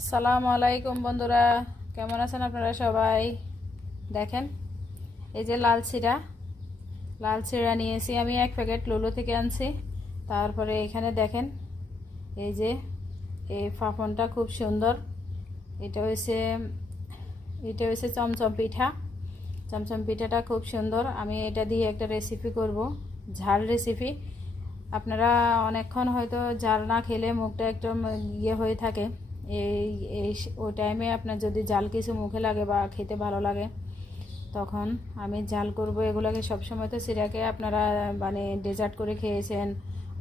আসসালামু আলাইকুম বন্ধুরা, কেমন আছেন আপনারা সবাই? দেখেন, এই যে লাল চিড়া নিয়েছি আমি, 1 প্যাকেট লুলু থেকে আনছি। তারপরে এখানে দেখেন, এই যে এই ফাফনটা খুব সুন্দর। এটা হয়েছে চমচম পিঠাটা খুব সুন্দর। আমি এটা দিয়ে একটা রেসিপি করব, ঝাল রেসিপি। আপনারা অনেকক্ষণ হয়তো ঝাল না খেলে মুখটা একটু ইয়ে হয়ে থাকে। এই এই ওই টাইমে আপনার যদি জাল কিছু মুখে লাগে বা খেতে ভালো লাগে, তখন আমি জাল করব এগুলোকে। সবসময় তো সিরাকে আপনারা মানে ডেজার্ট করে খেয়েছেন,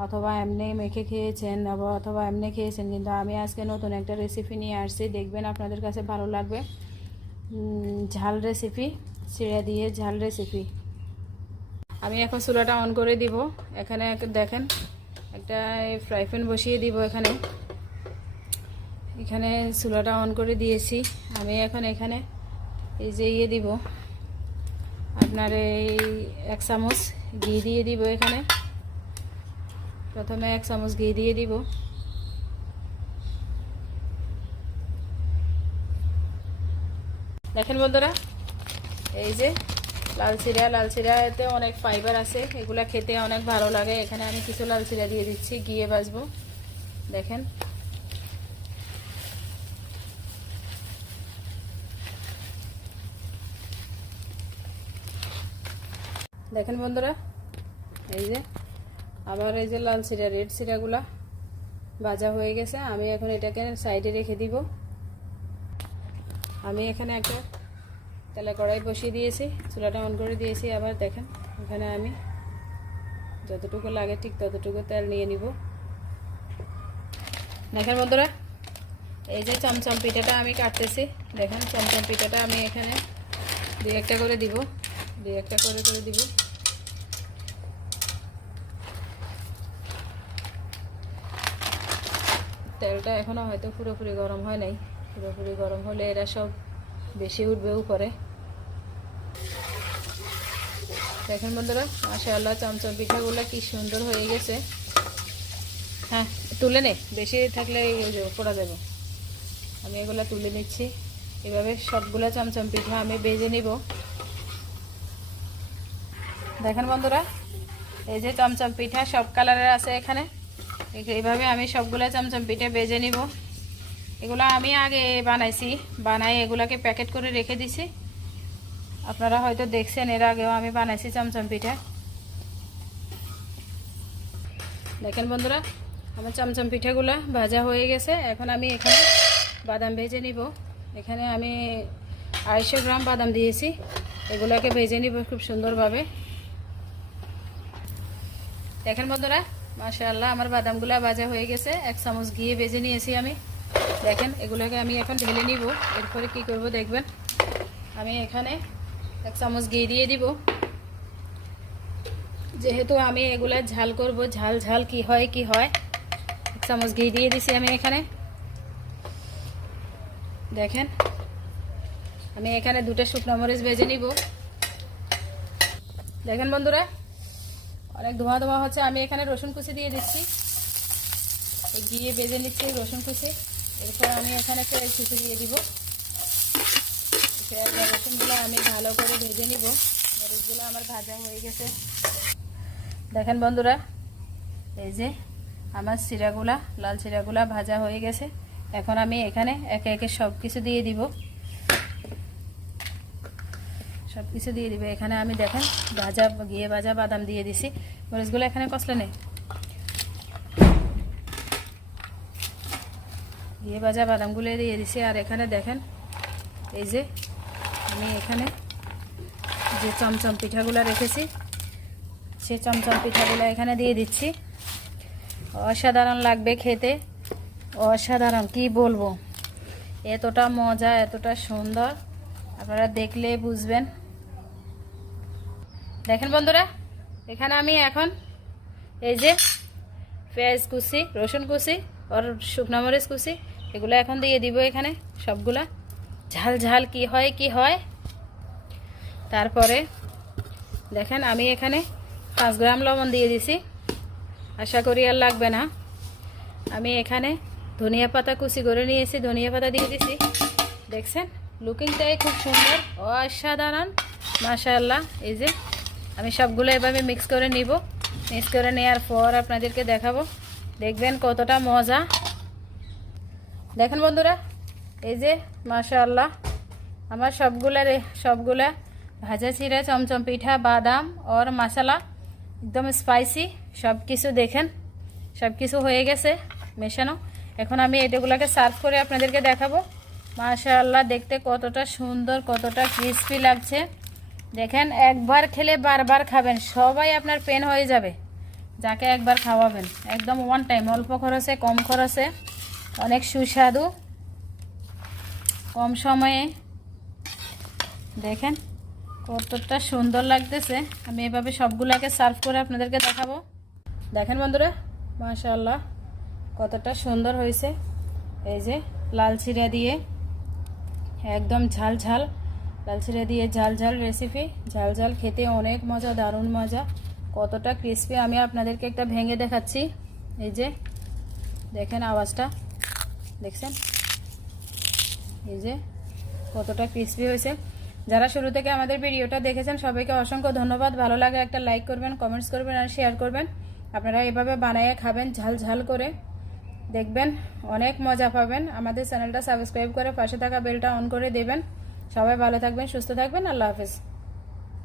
অথবা এমনি মেখে খেয়েছেন, অথবা এমনি খেয়েছেন, কিন্তু আমি আজকে নতুন একটা রেসিপি নিয়ে আসছি, দেখবেন আপনাদের কাছে ভালো লাগবে। ঝাল রেসিপি, চিড়া দিয়ে ঝাল রেসিপি। আমি এখন চুলাটা অন করে দিব। এখানে দেখেন, একটা ফ্রাই প্যান বসিয়ে দিব। এখানে চুলাটা অন করে দিয়েছি। আমি এখন এখানে এই যে দিব, আপনার এই 1 চামচ ঘি দিয়ে দিব। এখানে প্রথমে 1 চামচ ঘি দিয়ে দিব। দেখেন বন্ধুরা, এই যে লাল চিড়াতে অনেক ফাইবার আছে, এগুলা খেতে অনেক ভালো লাগে। এখানে আমি কিছু লাল চিড়া দিয়ে দিচ্ছি, ঘিয়ে ভাজবো। দেখেন, বন্ধুরা, এই যে আবার এই যে লাল চিড়া, রেড চিড়াগুলা ভাজা হয়ে গেছে। আমি এখন এটাকে সাইডে রেখে দিব। আমি এখানে একটা তেলে কড়াই বসিয়ে দিয়েছি, চুলাটা অন করে দিয়েছি। আবার দেখেন, এখানে আমি যতটুকু লাগে ঠিক ততটুকু তেল নিয়ে নিব। দেখেন বন্ধুরা, এই যে চমচম পিঠাটা আমি কাটতেছি। দেখেন, চমচম পিঠাটা আমি এখানে 2-1টা করে দিব, 2-1টা করে দিব। তেলটা এখনো হয়তো পুরোপুরি গরম হয় নাই। পুরোপুরি গরম হলে এরা সব বেশি উঠবে উপরে। দেখেন বন্ধুরা, মাশাআল্লাহ, চমচম পিঠাগুলো কি সুন্দর হয়ে গেছে। হ্যাঁ, তুলে নে, বেশি থাকলে পড়া যাবে। আমি এগুলো তুলে নিচ্ছি। এভাবে সবগুলা চমচম পিঠা আমি ভেজে নিব। দেখেন বন্ধুরা, এই যে চমচম পিঠা সব কালারের আছে এখানে। এইভাবে আমি সবগুলা চমচম পিঠা ভেজে নিব। এগুলো আমি আগে বানাই এগুলাকে প্যাকেট করে রেখে দিছি। আপনারা হয়তো দেখছেন, এর আগেও আমি বানাইছি চমচম পিঠা। দেখেন বন্ধুরা, আমার চমচম পিঠাগুলো ভাজা হয়ে গেছে। এখন আমি এখানে বাদাম ভেজে নিব। এখানে আমি 250 গ্রাম বাদাম দিয়েছি, এগুলোকে ভেজে নিব খুব সুন্দরভাবে। দেখেন বন্ধুরা, মাশাআল্লাহ, আমার বাদামগুলো ভাজা হয়ে গেছে। 1 চামচ ঘি ভেজে নিয়েছি আমি। দেখেন, এগুলোকে আমি এখন ঢেলে নিব। এরপরে কি করব দেখবেন। আমি এখানে 1 চামচ ঘি দিয়ে দিব। যেহেতু আমি এগুলা ঝাল করব, ঝাল কি হয় 1 চামচ ঘি দিয়ে দিছি আমি এখানে। দেখেন, আমি এখানে 2টা শুকনো মরিচ ভেজে নিব। দেখেন বন্ধুরা, অনেক ধোঁয়া হচ্ছে। আমি এখানে রসুন কুচি দিয়ে দিচ্ছি, ঘিয়ে ভেজে নিচ্ছি রসুন কুচি। এরপর আমি এখানে পেঁয়াজ কুচি দিয়ে দিব। পেঁয়াজ আর রসুনগুলো আমি ভালো করে ভেজে নিব। মরিচগুলো আমার ভাজা হয়ে গেছে। দেখেন বন্ধুরা, এই যে আমার লাল চিড়াগুলা ভাজা হয়ে গেছে। এখন আমি এখানে একে একে সব কিছু দিয়ে দিব। এখানে আমি দেখেন ঘিয়ে ভাজা বাদাম দিয়ে দিছি। মরিচগুলো এখানে কষলে নেই, ঘিয়ে ভাজা বাদামগুলো দিয়ে দিছি। আর এখানে দেখেন, এই যে আমি এখানে যে চমচম পিঠাগুলো রেখেছি, সেই চমচম পিঠাগুলো এখানে দিয়ে দিচ্ছি। অসাধারণ লাগবে খেতে, অসাধারণ, কি বলবো, এতটা মজা, এতটা সুন্দর, আপনারা দেখলে বুঝবেন। দেখেন বন্ধুরা, এখানে আমি এখন এই যে পেঁয়াজ কুচি, রসুন কুচি আর শুকনো মরিচ কুচি, এগুলো এখন দিয়ে দিব এখানে সবগুলা। ঝাল কি হয়। তারপরে দেখেন, আমি এখানে 5 গ্রাম লবণ দিয়ে দিছি। আশা করি আর লাগবে না। আমি এখানে ধনিয়া পাতা কুচি করে নিয়েছি, ধনিয়া পাতা দিয়ে দিছি। দেখছেন লুকিংটাই খুব সুন্দর, অসাধারণ, মাশাআল্লাহ। এই যে আমি সবগুলো এভাবে মিক্স করে নিব। মিক্স করে নেওয়ার পর আপনাদেরকে দেখাবো, দেখবেন কতটা মজা। দেখেন বন্ধুরা, এই যে মাশাআল্লাহ আমার সবগুলা ভাজা চিড়া, চমচম পিঠা, বাদাম আর মশলা একদম স্পাইসি সব কিছু, দেখেন সব কিছু হয়ে গেছে মেশানো। এখন আমি এটাগুলোকে সার্ভ করে আপনাদেরকে দেখাবো। মাশাআল্লাহ দেখতে কতটা সুন্দর, কতটা ক্রিস্পি লাগছে। দেখেন একবার খেলে বারবার খাবেন, সবাই আপনার পেন হয়ে যাবে যাকে একবার খাওয়াবেন। একদম ওয়ান টাইম, অল্প খরচে, কম খরচে, অনেক সুস্বাদু, কম সময়ে। দেখেন কতটা সুন্দর লাগতেছে। আমি এভাবে সবগুলোকে সার্ভ করে আপনাদেরকে দেখাবো। দেখেন বন্ধুরা মাশাআল্লাহ কতটা সুন্দর হয়েছে। এই যে লাল চিড়া দিয়ে একদম ঝাল ঝাল, লাল চিড়া দিয়ে ঝাল ঝাল রেসিপি, ঝাল ঝাল খেতে অনেক মজা, দারুণ মজা, কতটা ক্রিস্পি। আমি আপনাদেরকে একটা ভেঙে দেখাচ্ছি। এই যে দেখেন আওয়াজটা, দেখছেন এই যে কতটা ক্রিস্পি হয়েছে। যারা শুরু থেকে আমাদের ভিডিওটা দেখেছেন সবাইকে অসংখ্য ধন্যবাদ। ভালো লাগে একটা লাইক করবেন, কমেন্টস করবেন আর শেয়ার করবেন। আপনারা এভাবে বানিয়ে খাবেন ঝাল ঝাল করে, দেখবেন অনেক মজা পাবেন। আমাদের চ্যানেলটা সাবস্ক্রাইব করে পাশে থাকা বেলটা অন করে দেবেন। সবাই ভালো থাকবেন, সুস্থ থাকবেন, আল্লাহ হাফেজ।